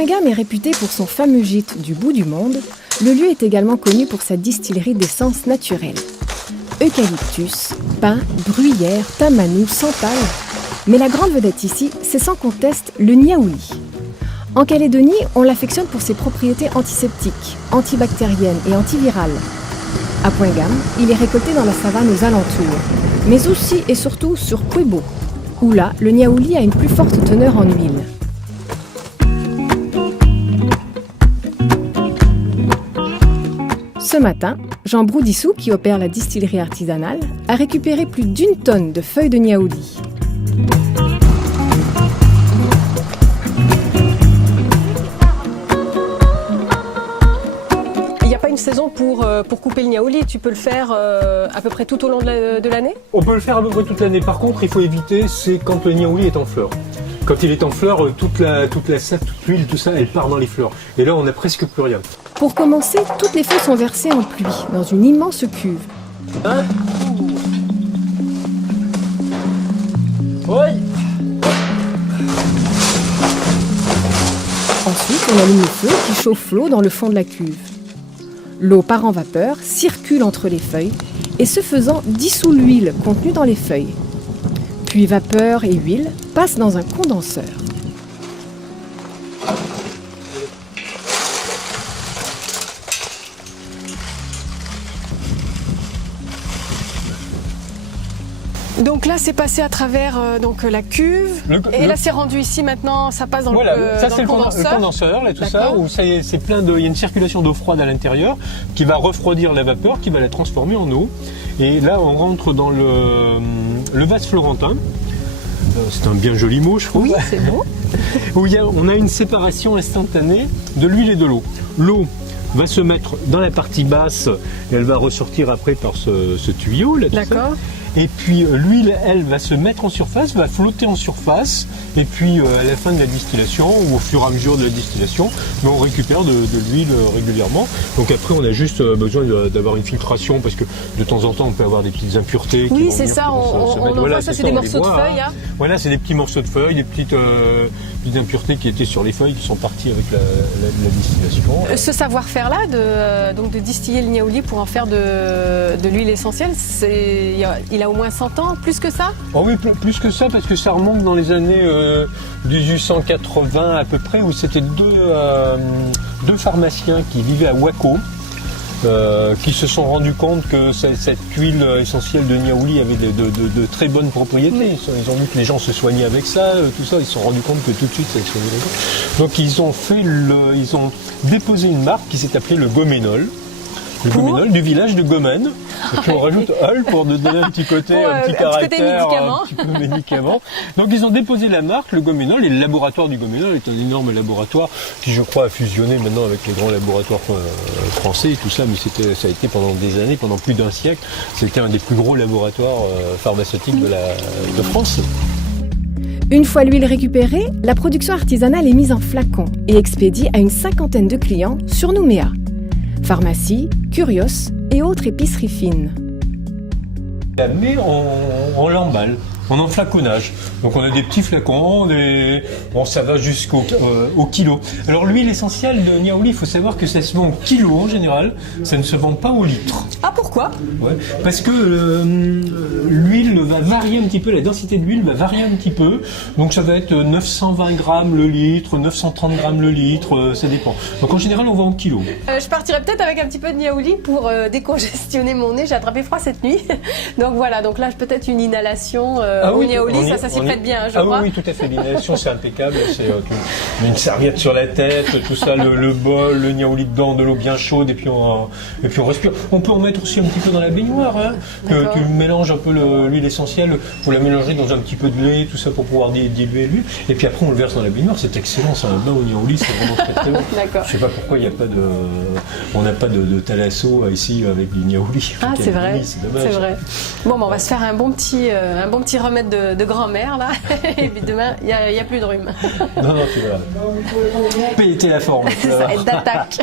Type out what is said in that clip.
Appoingam est réputé pour son fameux gîte du bout du monde. Le lieu est également connu pour sa distillerie d'essences naturelles. Eucalyptus, pin, bruyère, tamanou, santal. Mais la grande vedette ici, c'est sans conteste le niaouli. En Calédonie, on l'affectionne pour ses propriétés antiseptiques, antibactériennes et antivirales. À Appoingam, il est récolté dans la savane aux alentours, mais aussi et surtout sur Puebo, où là, le niaouli a une plus forte teneur en huile. Ce matin, Jean Broudissou, qui opère la distillerie artisanale, a récupéré plus d'1 tonne de feuilles de niaouli. Il n'y a pas une saison pour couper le niaouli, tu peux le faire à peu près tout au long de l'année? On peut le faire à peu près toute l'année. Par contre, il faut éviter, c'est quand le niaouli est en fleurs. Quand il est en fleurs, toute la sève, toute l'huile, tout ça, elle part dans les fleurs. Et là, on n'a presque plus rien. Pour commencer, toutes les feuilles sont versées en pluie, dans une immense cuve. Hein? Oui. Ensuite, on allume le feu qui chauffe l'eau dans le fond de la cuve. L'eau part en vapeur, circule entre les feuilles et ce faisant dissout l'huile contenue dans les feuilles. Puis vapeur et huile passent dans un condenseur. Donc là, c'est passé à travers la cuve. Et là, c'est rendu ici maintenant, ça passe dans le condenseur, là, tout ça, où c'est plein de. Il y a une circulation d'eau froide à l'intérieur qui va refroidir la vapeur, qui va la transformer en eau. Et là, on rentre dans le vase florentin. C'est un bien joli mot, je trouve. Oui, c'est beau. Où on a une séparation instantanée de l'huile et de l'eau. L'eau va se mettre dans la partie basse et elle va ressortir après par ce tuyau là. D'accord. Et puis l'huile, elle, va se mettre en surface, va flotter en surface. Et puis à la fin de la distillation, ou au fur et à mesure de la distillation, on récupère de l'huile régulièrement. Donc après, on a juste besoin d'avoir une filtration parce que de temps en temps, on peut avoir des petites impuretés. Oui, c'est ça. On voit ça, c'est des morceaux de feuilles. Hein. Voilà, c'est des petits morceaux de feuilles, des petites impuretés qui étaient sur les feuilles qui sont parties avec la distillation. Ce savoir-faire-là, de distiller le niaouli pour en faire de l'huile essentielle, il a au moins 100 ans, plus que ça? Oh oui, plus que ça, parce que ça remonte dans les années 1880 à peu près, où c'était deux pharmaciens qui vivaient à Wako, qui se sont rendus compte que cette huile essentielle de niaouli avait de très bonnes propriétés. Ils ont vu que les gens se soignaient avec ça, tout ça. Ils se sont rendus compte que tout de suite ça soignait les gens. Donc ils ont déposé une marque qui s'est appelée le Goménol. Le Goménol du village de Gomen. Et puis on rajoute Ol pour nous donner un petit côté, un petit caractère, un petit peu médicament. Donc ils ont déposé la marque, le Goménol, et le laboratoire du Goménol est un énorme laboratoire qui, je crois, a fusionné maintenant avec les grands laboratoires français et tout ça, mais ça a été pendant des années, pendant plus d'1 siècle, c'était un des plus gros laboratoires pharmaceutiques de France. Une fois l'huile récupérée, la production artisanale est mise en flacon et expédiée à une 50aine de clients sur Nouméa. Pharmacie, Curios et autres épiceries fines. Mais on l'emballe, en enflaconnage. Donc on a des petits flacons, ça va jusqu'au kilo. Alors l'huile essentielle de niaouli, il faut savoir que ça se vend au kilo en général, ça ne se vend pas au litre. Ah, pourquoi? Ouais, parce que l'huile va varier un petit peu, la densité de l'huile va varier un petit peu. Donc ça va être 920 grammes le litre, 930 grammes le litre, ça dépend. Donc en général on vend au kilo. Je partirais peut-être avec un petit peu de niaouli pour décongestionner mon nez, j'ai attrapé froid cette nuit. Donc voilà, donc là peut-être une inhalation au niaouli, ça s'y prête bien, je crois. Oui, tout à fait, l'inhalation c'est impeccable, c'est une serviette sur la tête, tout ça, le bol, le niaouli dedans, de l'eau bien chaude et puis on respire. On peut en mettre aussi un petit peu dans la baignoire, hein, que tu mélanges un peu l'huile essentielle, vous la mélangez dans un petit peu de lait, tout ça pour pouvoir diluer l'huile, et puis après on le verse dans la baignoire, c'est excellent, c'est un bain au niaouli, c'est vraiment très très bon. D'accord. Je sais pas pourquoi on n'a pas de thalasso ici avec du niaouli. Ah, c'est vrai, c'est dommage. C'est vrai. Bon, on va se faire un bon petit remède de grand-mère là, et puis demain il n'y a plus de rhume. Non, tu vas péter la forme. Ça va être d'attaque.